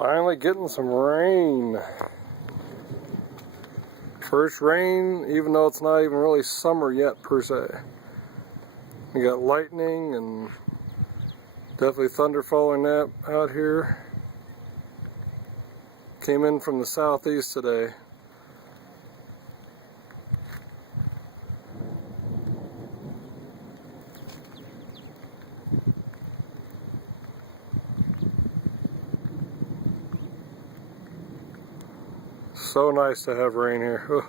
Finally getting some rain. First rain, even though it's not even really summer yet per se. We got lightning and definitely thunder falling out here. Came in from the southeast today. So nice to have rain here.